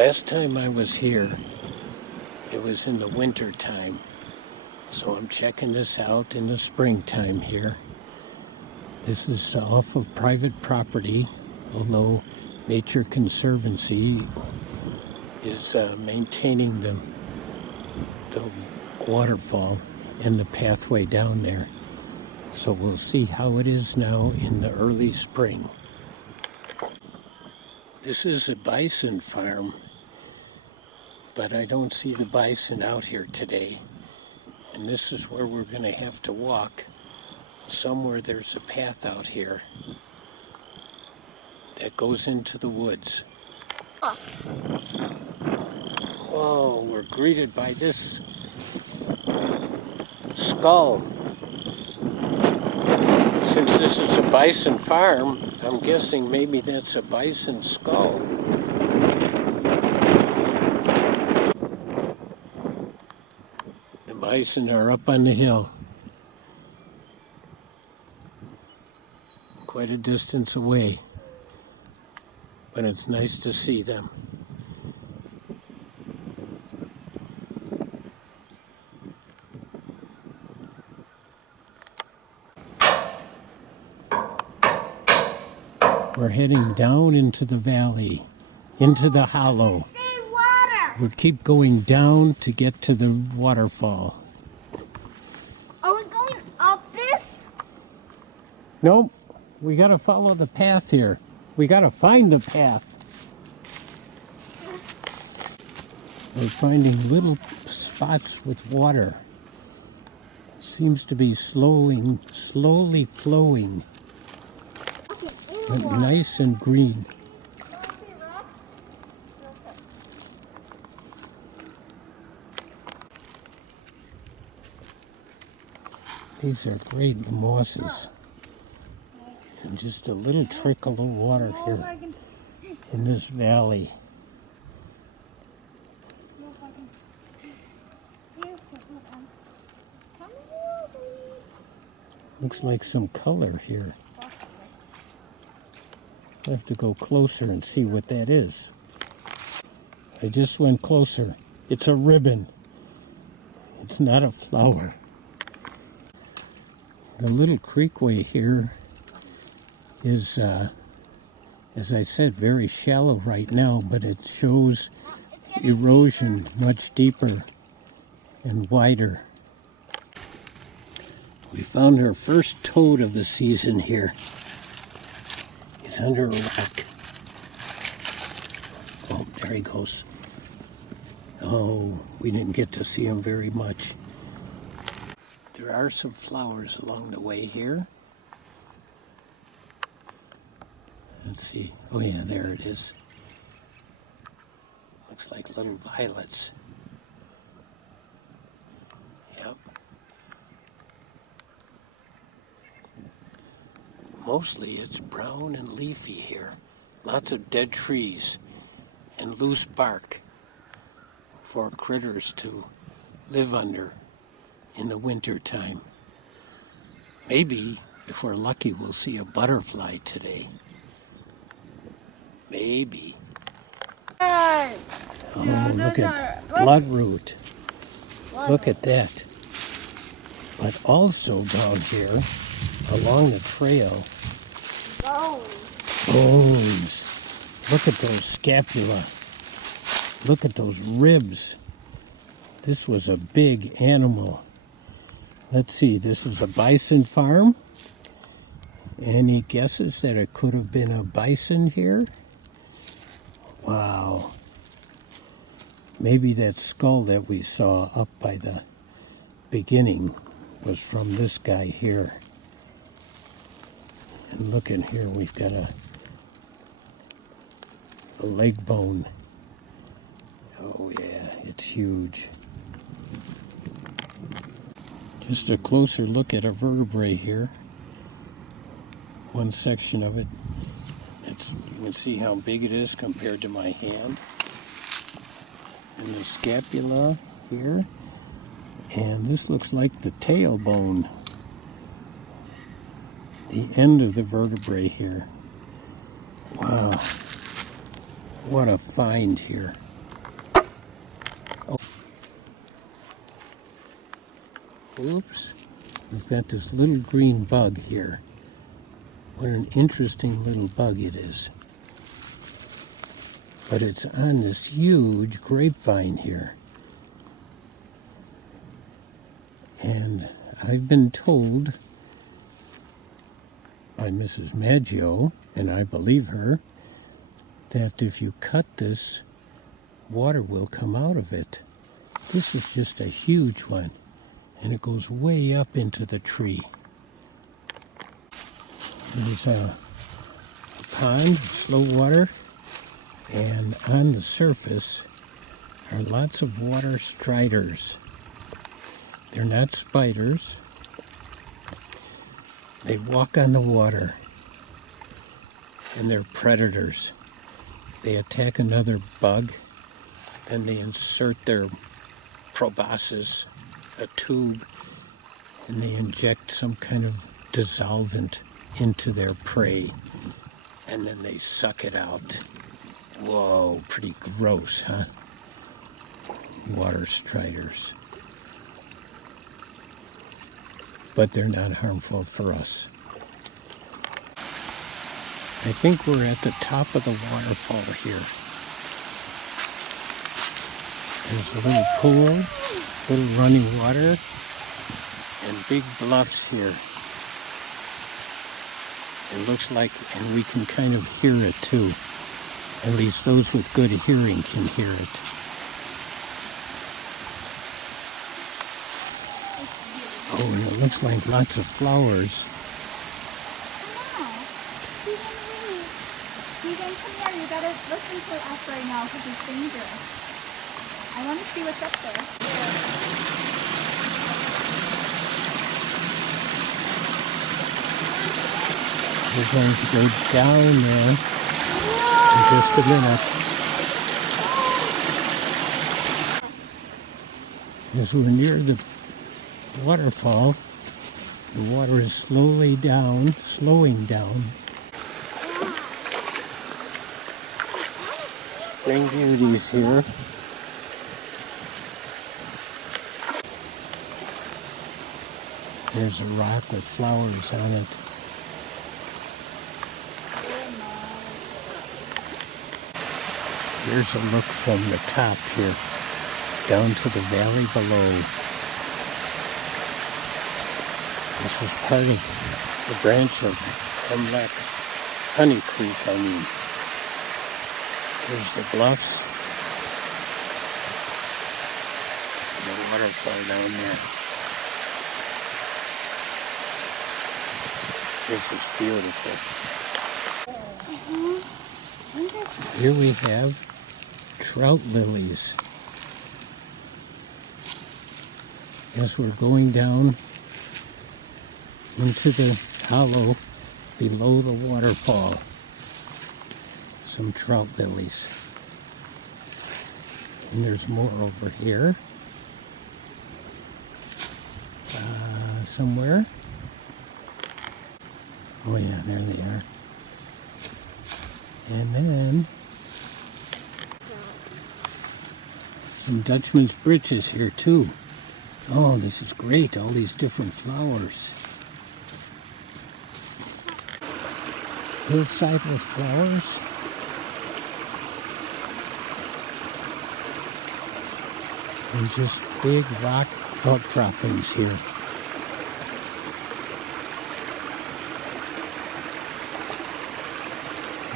Last time I was here, it was in the winter time. So I'm checking this out in the springtime here. This is off of private property, although Nature Conservancy is maintaining the waterfall and the pathway down there. So we'll see how it is now in the early spring. This is a bison farm, but I don't see the bison out here today. And this is where we're going to have to walk. Somewhere there's a path out here that goes into the woods. Whoa, we're greeted by this skull. Since this is a bison farm, I'm guessing maybe that's a bison skull. The bison are up on the hill. Quite a distance away, but it's nice to see them. We're heading down into the valley, into the hollow. We'll keep going down to get to the waterfall. Are we going up this? Nope, we gotta follow the path here. We gotta find the path. We're finding little spots with water. Seems to be slowly flowing. But nice and green. These are great mosses. And just a little trickle of water here in this valley. Looks like some color here. I have to go closer and see what that is. I just went closer. It's a ribbon. It's not a flower. The little creekway here is, as I said, very shallow right now, but it shows erosion much deeper and wider. We found our first toad of the season here. He's under a rock. Oh, there he goes. Oh, we didn't get to see him very much. There are some flowers along the way here. Let's see. Oh yeah, there it is. Looks like little violets. Yep. Mostly it's brown and leafy here. Lots of dead trees and loose bark for critters to live under in the winter time. Maybe, if we're lucky, we'll see a butterfly today. Maybe. Oh, look at bloodroot. Look at that. But also down here, along the trail, bones. Look at those scapula. Look at those ribs. This was a big animal. Let's see, this is a bison farm. Any guesses that it could have been a bison here? Wow. Maybe that skull that we saw up by the beginning was from this guy here. And look in here, we've got a leg bone. Oh yeah, it's huge. Just a closer look at a vertebrae here. One section of it. You can see how big it is compared to my hand. And the scapula here. And this looks like the tailbone. The end of the vertebrae here. Wow. What a find here. Oops. We've got this little green bug here. What an interesting little bug it is. But it's on this huge grapevine here. And I've been told by Mrs. Maggio, and I believe her, that if you cut this, water will come out of it. This is just a huge one, and it goes way up into the tree. There's a pond, slow water, and on the surface are lots of water striders. They're not spiders. They walk on the water, and they're predators. They attack another bug, then they insert their proboscis, a tube, and they inject some kind of dissolvent into their prey, and then they suck it out. Whoa, pretty gross, huh? Water striders. But they're not harmful for us. I think we're at the top of the waterfall here. There's a little pool, little running water, and big bluffs here. It looks like, and we can kind of hear it too. At least those with good hearing can hear it. Oh, and it looks like lots of flowers. Come here, you gotta listen to us right now because it's dangerous. I want to see what's up there. We're going to go down there in just a minute. As we're near the waterfall, the water is slowing down. Spring beauties here. There's a rock with flowers on it. Here's a look from the top here, down to the valley below. This is part of the branch of Honey Creek, There's the bluffs, and the waterfall down there. This is beautiful. Here we have trout lilies. As we're going down into the hollow below the waterfall. Some trout lilies. And there's more over here. Somewhere. Oh yeah, there they are. And then some Dutchman's britches here too. Oh, this is great, all these different flowers. Hillside with flowers. And just big rock outcroppings here.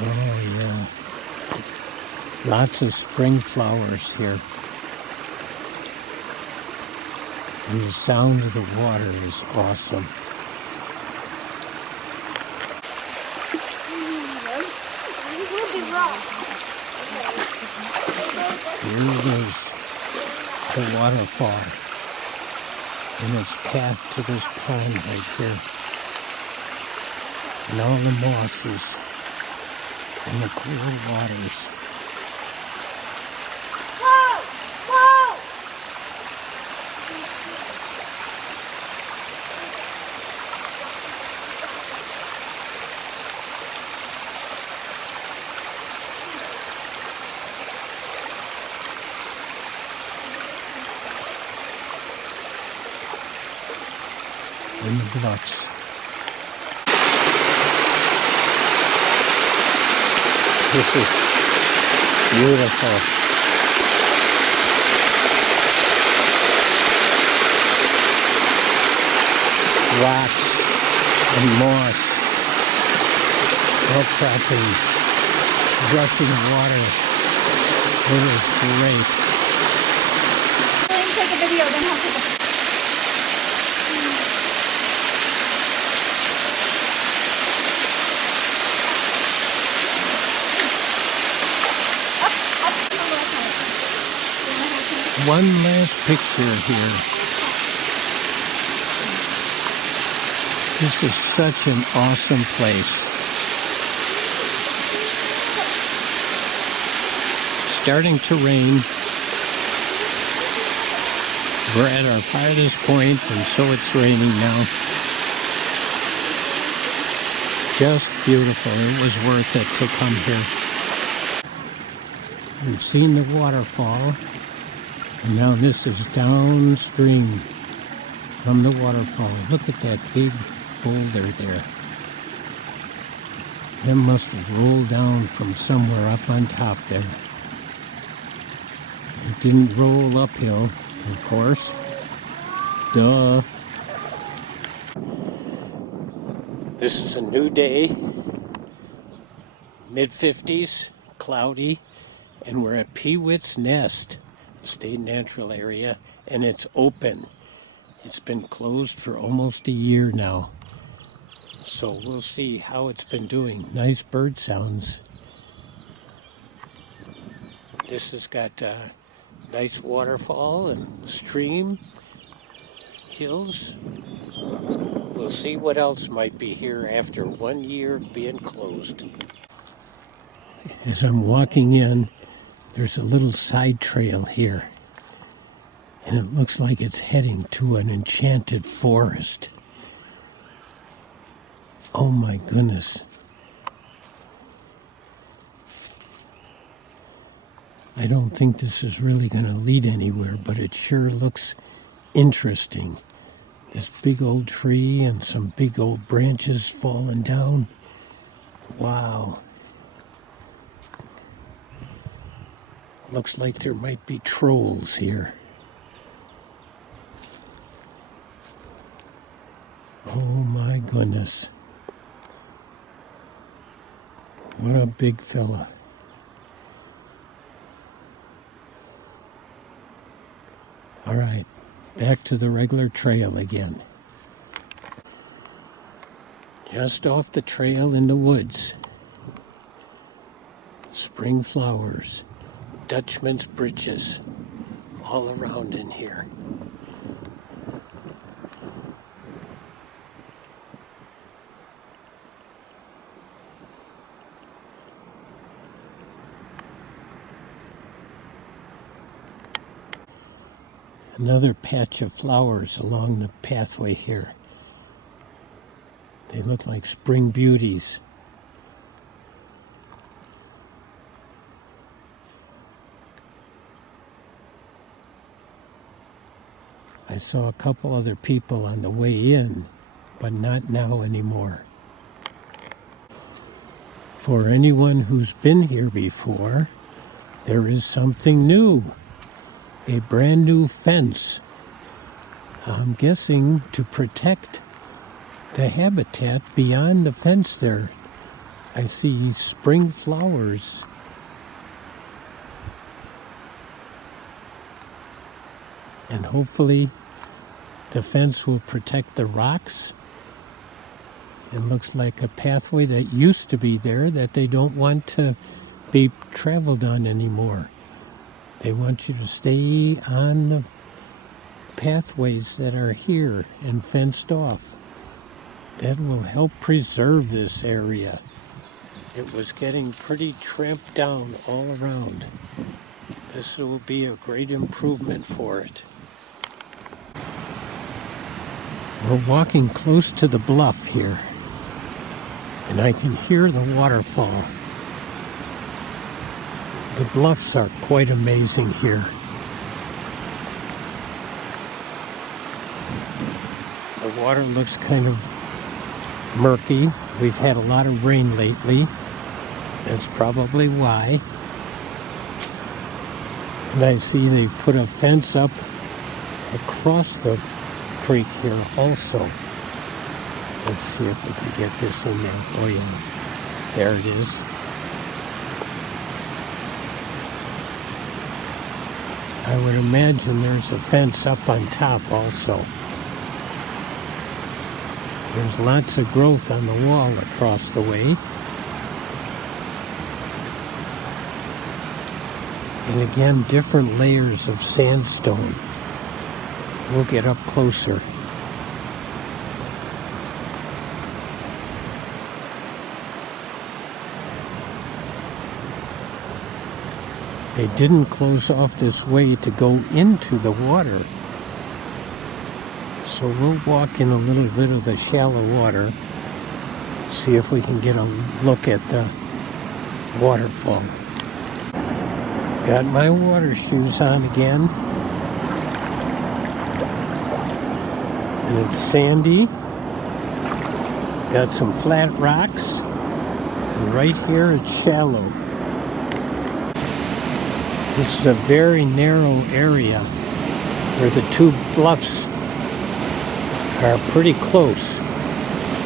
Oh yeah. Lots of spring flowers here. And the sound of the water is awesome. Here it is, the waterfall, and its path to this pond right here. And all the mosses and the clear waters. in the bluffs. This is beautiful. Rocks and moss, outcroppings, rushing water. It is great. Take a video, then I'll take a picture. One last picture here. This is such an awesome place. Starting to rain. We're at our farthest point, and so it's raining now. Just beautiful. It was worth it to come here. We've seen the waterfall, and now this is downstream from the waterfall. Look at that big boulder there. That must have rolled down from somewhere up on top there. It didn't roll uphill, of course. Duh. This is a new day. Mid-50s, cloudy, and we're at Pewits Nest State Natural Area, and it's open. It's been closed for almost a year now. So we'll see how it's been doing. Nice bird sounds. This has got a nice waterfall and stream, hills. We'll see what else might be here after 1 year being closed. As I'm walking in, there's a little side trail here. And it looks like it's heading to an enchanted forest. Oh my goodness. I don't think this is really going to lead anywhere, but it sure looks interesting. This big old tree and some big old branches falling down. Wow. Looks like there might be trolls here. Oh my goodness. What a big fella. All right, back to the regular trail again. Just off the trail in the woods. Spring flowers, Dutchman's breeches, all around in here. Another patch of flowers along the pathway here. They look like spring beauties. I saw a couple other people on the way in, but not now anymore. For anyone who's been here before, there is something new. A brand new fence. I'm guessing to protect the habitat beyond the fence there. I see spring flowers. And hopefully the fence will protect the rocks. It looks like a pathway that used to be there that they don't want to be traveled on anymore. They want you to stay on the pathways that are here and fenced off. That will help preserve this area. It was getting pretty tramped down all around. This will be a great improvement for it. We're walking close to the bluff here, and I can hear the waterfall. The bluffs are quite amazing here. The water looks kind of murky. We've had a lot of rain lately. That's probably why. And I see they've put a fence up across the creek here also. Let's see if we can get this in there. Oh yeah, there it is. I would imagine there's a fence up on top also. There's lots of growth on the wall across the way. And again, different layers of sandstone. We'll get up closer. They didn't close off this way to go into the water. So we'll walk in a little bit of the shallow water, see if we can get a look at the waterfall. Got my water shoes on again. And it's sandy. Got some flat rocks. And right here it's shallow. This is a very narrow area where the two bluffs are pretty close.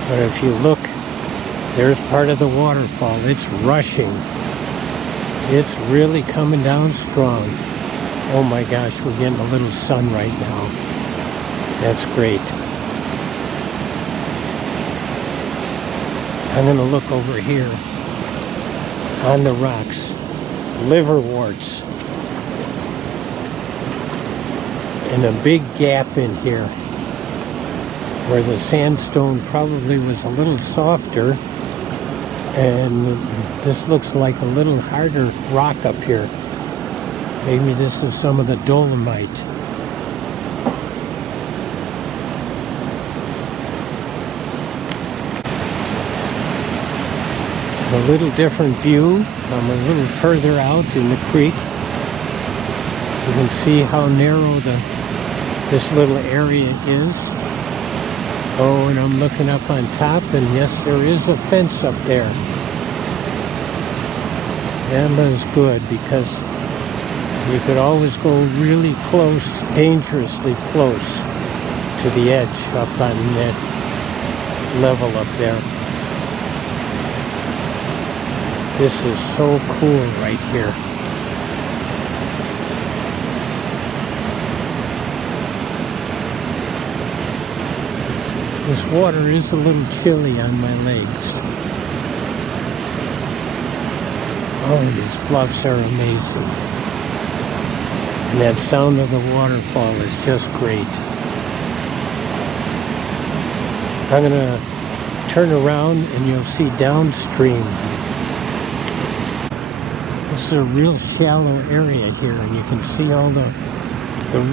But if you look, there's part of the waterfall. It's rushing. It's really coming down strong. Oh my gosh, we're getting a little sun right now. That's great. I'm going to look over here on the rocks. Liverworts. And a big gap in here where the sandstone probably was a little softer, and this looks like a little harder rock up here. Maybe this is some of the dolomite. A little different view. I'm a little further out in the creek. You can see how narrow this little area is. Oh, and I'm looking up on top, and yes, there is a fence up there. That is good, because you could always go really close, dangerously close to the edge up on that level up there. This is so cool right here. This water is a little chilly on my legs. Oh, these bluffs are amazing. And that sound of the waterfall is just great. I'm going to turn around and you'll see downstream. This is a real shallow area here, and you can see all the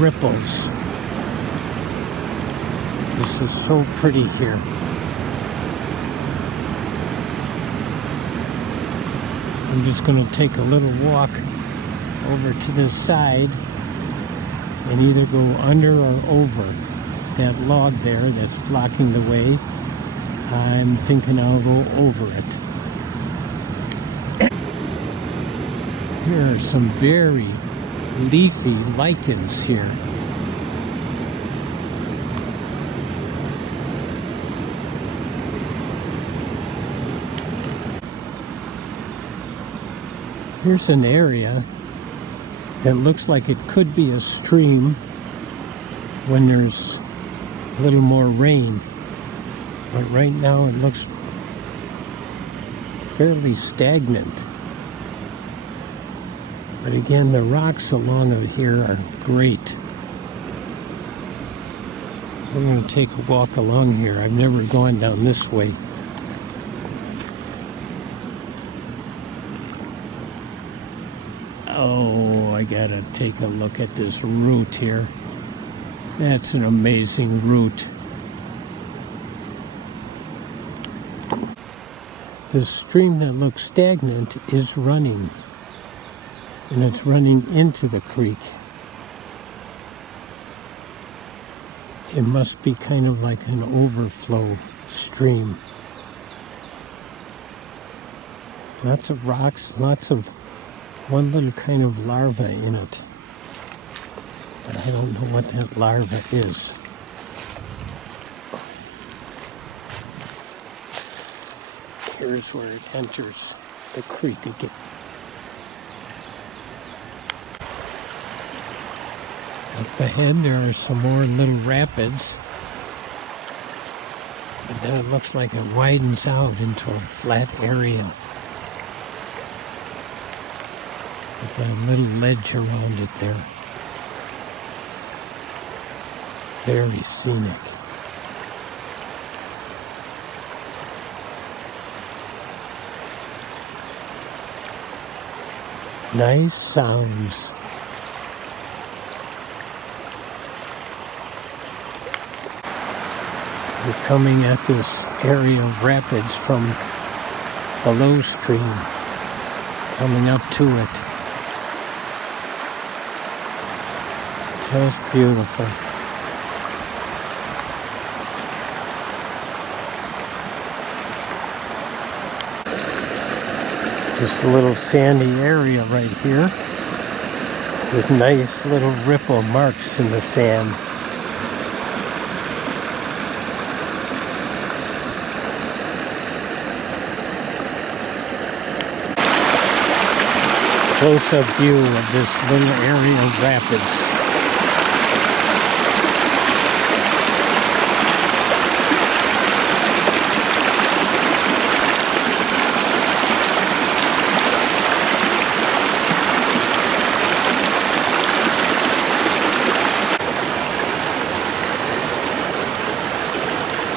ripples. This is so pretty here. I'm just going to take a little walk over to this side and either go under or over that log there that's blocking the way. I'm thinking I'll go over it. Here are some very leafy lichens here. Here's an area that looks like it could be a stream when there's a little more rain. But right now it looks fairly stagnant. But again, the rocks along here are great. We're going to take a walk along here. I've never gone down this way. Oh, I gotta take a look at this root here. That's an amazing root. The stream that looks stagnant is running. And it's running into the creek. It must be kind of like an overflow stream. Lots of rocks, lots of one little kind of larva in it. But I don't know what that larva is. Here's where it enters the creek again. Up ahead there are some more little rapids. But then it looks like it widens out into a flat area with a little ledge around it there. Very scenic. Nice sounds. We're coming at this area of rapids from below stream, coming up to it. Just beautiful. Just a little sandy area right here with nice little ripple marks in the sand. Close-up view of this little area of rapids.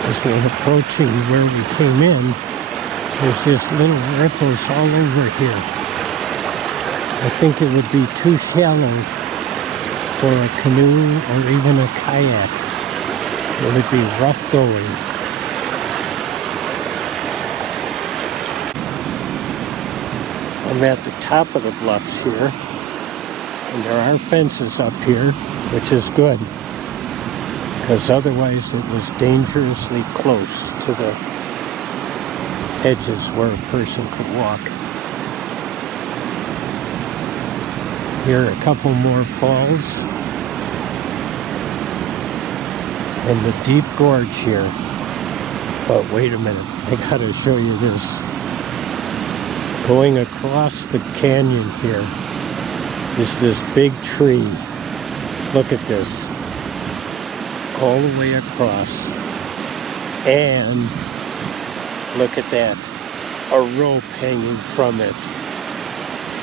As we're approaching where we came in, there's just little ripples all over here. I think it would be too shallow for a canoe or even a kayak. It would be rough going. I'm at the top of the bluffs here, and there are fences up here, which is good, because otherwise it was dangerously close to the edges where a person could walk. Here are a couple more falls. And the deep gorge here. But wait a minute, I gotta show you this. Going across the canyon here is this big tree. Look at this. All the way across. And look at that. A rope hanging from it.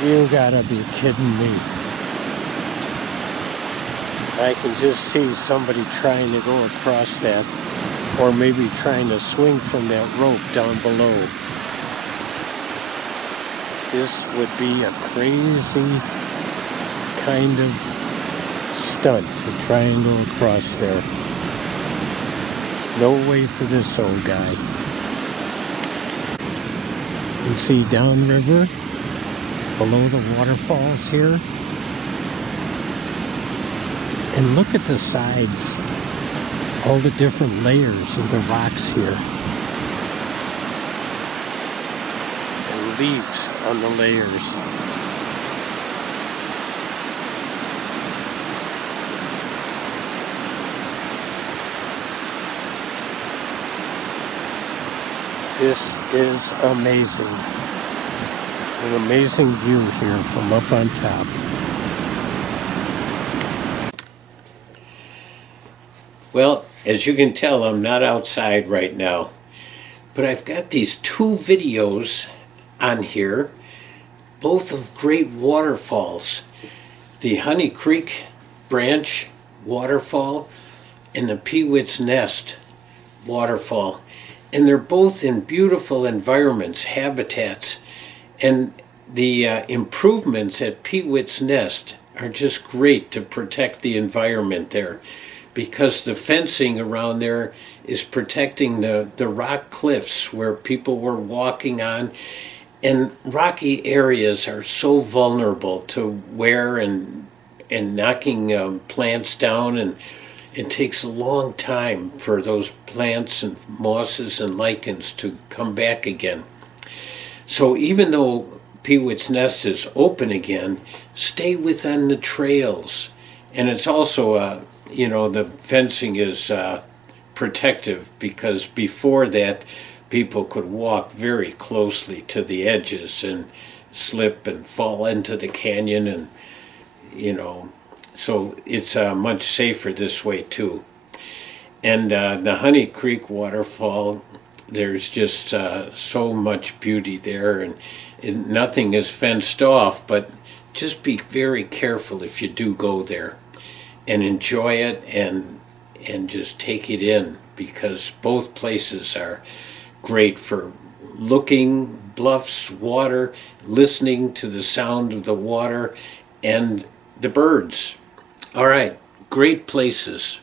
You gotta be kidding me. I can just see somebody trying to go across that, or maybe trying to swing from that rope down below. This would be a crazy kind of stunt to try and go across there. No way for this old guy. You can see downriver, below the waterfalls here. And look at the sides, all the different layers of the rocks here. And leaves on the layers. This is amazing. An amazing view here from up on top. Well, as you can tell, I'm not outside right now, but I've got these two videos on here, both of great waterfalls. The Honey Creek Branch Waterfall and the Pewits Nest Waterfall. And they're both in beautiful environments, habitats. And the improvements at Pewits Nest are just great to protect the environment there, because the fencing around there is protecting the rock cliffs where people were walking on. And rocky areas are so vulnerable to wear and knocking plants down and it takes a long time for those plants and mosses and lichens to come back again. So even though Pewits Nest is open again, stay within the trails. And it's also, the fencing is protective, because before that, people could walk very closely to the edges and slip and fall into the canyon, and so it's much safer this way too. And the Honey Creek Waterfall, there's just so much beauty there, and nothing is fenced off, but just be very careful if you do go there, and enjoy it, and just take it in, because both places are great for looking, bluffs, water, listening to the sound of the water and the birds. All right, great places.